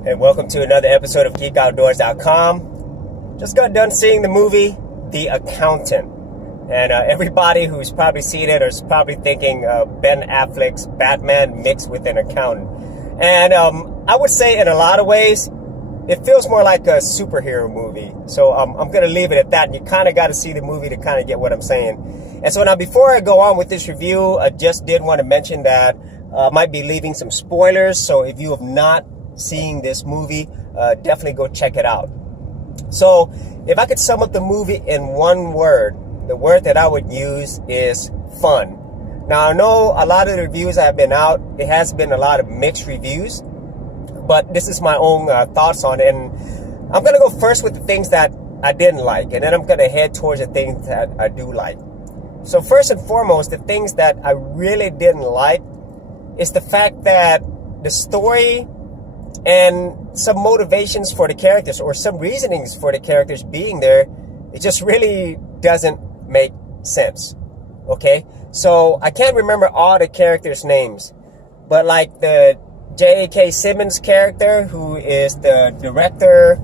And welcome to another episode of GeekOutdoors.com. Just got done seeing the movie, The Accountant. And everybody who's probably seen it is probably thinking Ben Affleck's Batman mixed with an accountant. And I would say in a lot of ways, it feels more like a superhero movie. So I'm going to leave it at that. And you kind of got to see the movie to kind of get what I'm saying. And so now before I go on with this review, I just did want to mention that I might be leaving some spoilers. So if you have not seen this movie, definitely go check it out. So if I could sum up the movie in one word, the word that I would use is fun. Now I know a lot of the reviews that have been out, it has been a lot of mixed reviews, but this is my own thoughts on it. And I'm going to go first with the things that I didn't like, and then I'm going to head towards the things that I do like. So first and foremost, the things that I really didn't like is the fact that the story and some motivations for the characters or some reasonings for the characters being there, it just really doesn't make sense. Okay, so I can't remember all the characters' names, but like the J.K. Simmons character, who is the director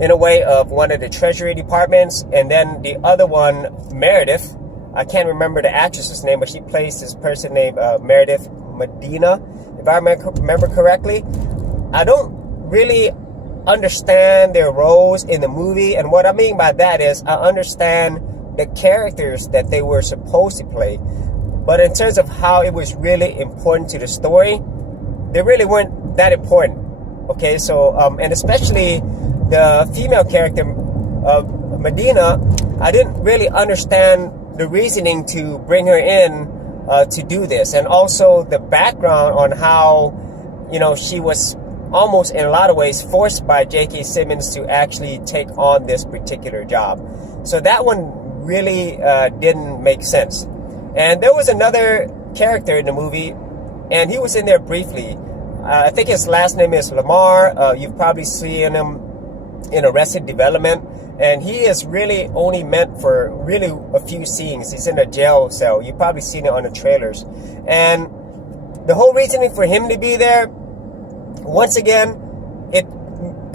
in a way of one of the Treasury departments, and then the other one, Meredith, I can't remember the actress's name, but she plays this person named Meredith Medina, if I remember correctly. I don't really understand their roles in the movie, and what I mean by that is I understand the characters that they were supposed to play, but in terms of how it was really important to the story, they really weren't that important. Okay, so and especially the female character of Medina, I didn't really understand the reasoning to bring her in to do this, and also the background on how, you know, she was almost in a lot of ways forced by J.K. Simmons to actually take on this particular job. So that one really didn't make sense. And there was another character in the movie, and he was in there briefly. I think his last name is Lamar. You've probably seen him in Arrested Development, and he is really only meant for really a few scenes. He's in a jail cell. You've probably seen it on the trailers. And the whole reasoning for him to be there, once again, it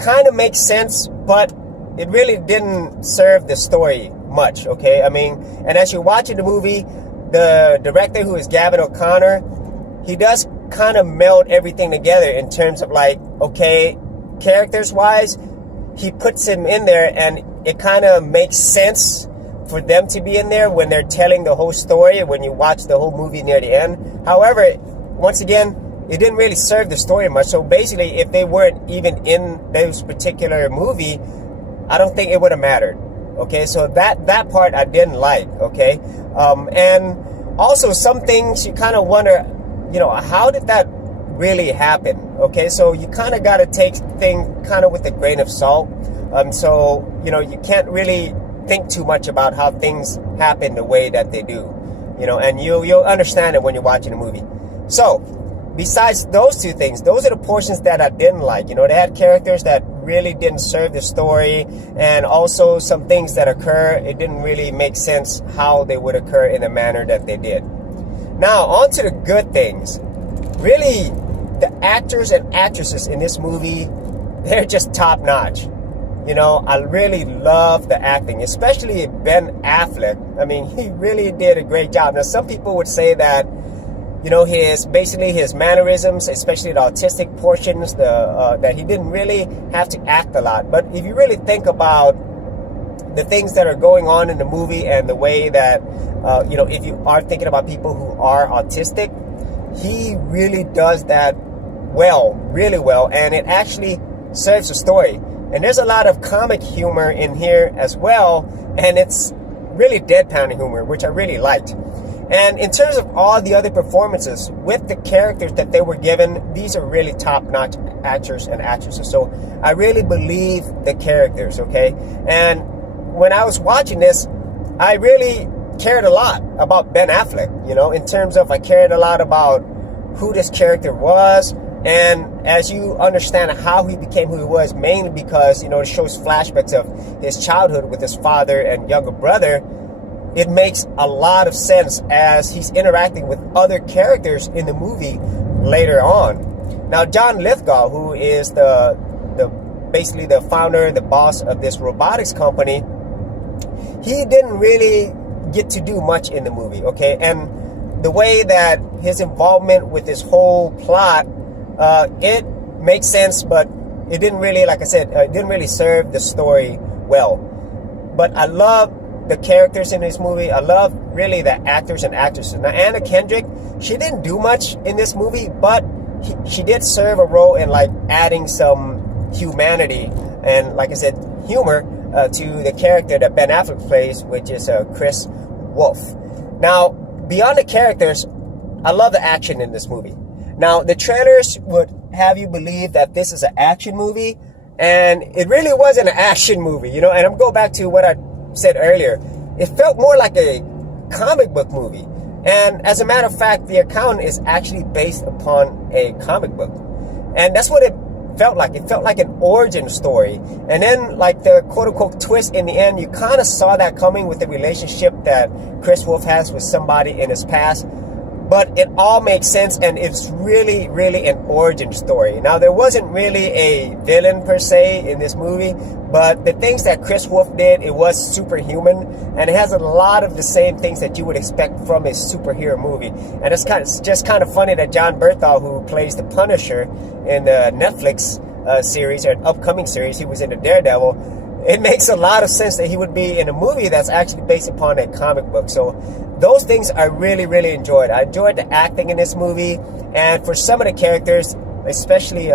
kind of makes sense, but it really didn't serve the story much, okay? I mean, and as you're watching the movie, the director, who is Gavin O'Connor, he does kind of meld everything together in terms of like, okay, characters-wise, he puts him in there, and it kind of makes sense for them to be in there when they're telling the whole story, when you watch the whole movie near the end. However, once again, it didn't really serve the story much. So basically, if they weren't even in this particular movie, I don't think it would have mattered. Okay, so that part I didn't like. Okay, and also some things you kind of wonder, you know, how did that really happen? Okay, so you kind of got to take things kind of with a grain of salt. So you know, you can't really think too much about how things happen the way that they do. You know, and you'll understand it when you're watching the movie. So besides those two things, those are the portions that I didn't like. You know, they had characters that really didn't serve the story, and also some things that occur, it didn't really make sense how they would occur in the manner that they did. Now, on to the good things. Really, the actors and actresses in this movie, they're just top-notch. You know, I really love the acting, especially Ben Affleck. I mean, he really did a great job. Now, some people would say that, you know, his mannerisms, especially the autistic portions, that he didn't really have to act a lot. But if you really think about the things that are going on in the movie and the way that, you know, if you are thinking about people who are autistic, he really does that well, really well, and it actually serves the story. And there's a lot of comic humor in here as well, and it's really deadpan humor, which I really liked. And in terms of all the other performances with the characters that they were given, these are really top-notch actors and actresses. So I really believe the characters, okay? And when I was watching this, I really cared a lot about Ben Affleck, you know, in terms of I cared a lot about who this character was. And as you understand how he became who he was, mainly because, you know, it shows flashbacks of his childhood with his father and younger brother, it makes a lot of sense as he's interacting with other characters in the movie later on. Now, John Lithgow, who is the basically the founder, the boss of this robotics company, he didn't really get to do much in the movie, okay? And the way that his involvement with this whole plot, it makes sense, but it didn't really, like I said, it didn't really serve the story well. But I love the characters in this movie. I love really the actors and actresses. Now, Anna Kendrick, she didn't do much in this movie, but she did serve a role in like adding some humanity and, like I said, humor to the character that Ben Affleck plays, which is Chris Wolf. Now, beyond the characters, I love the action in this movie. Now, the trailers would have you believe that this is an action movie, and it really wasn't an action movie, you know. And I'm going back to what I said earlier. It felt more like a comic book movie. And as a matter of fact, The Accountant is actually based upon a comic book. And that's what it felt like. It felt like an origin story. And then, like, the quote-unquote twist in the end, you kind of saw that coming with the relationship that Chris Wolf has with somebody in his past. But it all makes sense, and it's really, really an origin story. Now, there wasn't really a villain per se in this movie, but the things that Chris Wolf did, it was superhuman, and it has a lot of the same things that you would expect from a superhero movie. And it's just kind of funny that John Bernthal, who plays the Punisher in the Netflix series, or an upcoming series, he was in the Daredevil. It makes a lot of sense that he would be in a movie that's actually based upon a comic book. So those things I really, really enjoyed. I enjoyed the acting in this movie. And for some of the characters, especially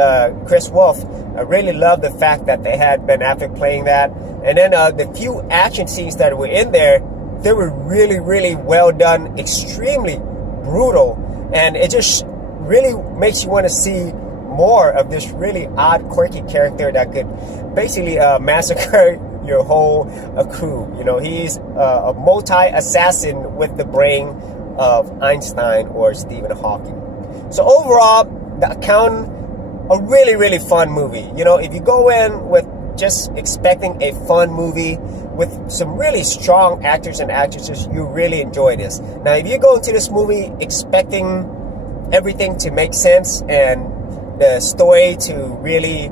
Chris Wolf, I really love the fact that they had Ben Affleck playing that. And then the few action scenes that were in there, they were really, really well done, extremely brutal. And it just really makes you want to see more of this really odd, quirky character that could basically massacre your whole crew. You know, he's a multi-assassin with the brain of Einstein or Stephen Hawking. So overall, The Accountant, a really, really fun movie. You know, if you go in with just expecting a fun movie with some really strong actors and actresses, you really enjoy this. Now, if you go into this movie expecting everything to make sense and the story to really,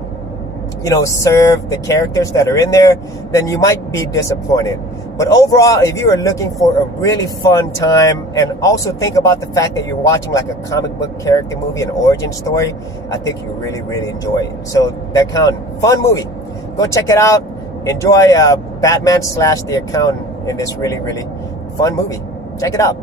you know, serve the characters that are in there, then you might be disappointed. But overall, if you are looking for a really fun time, and also think about the fact that you're watching like a comic book character movie, an origin story, I think you really, really enjoy it. So The Accountant, fun movie. Go check it out. Enjoy Batman / The Accountant in this really, really fun movie. Check it out.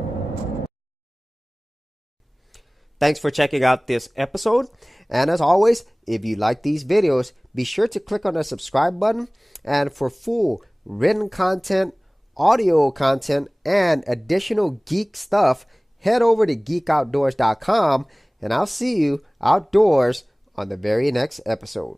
Thanks for checking out this episode. And as always, if you like these videos, be sure to click on the subscribe button. And for full written content, audio content, and additional geek stuff, head over to geekoutdoors.com, and I'll see you outdoors on the very next episode.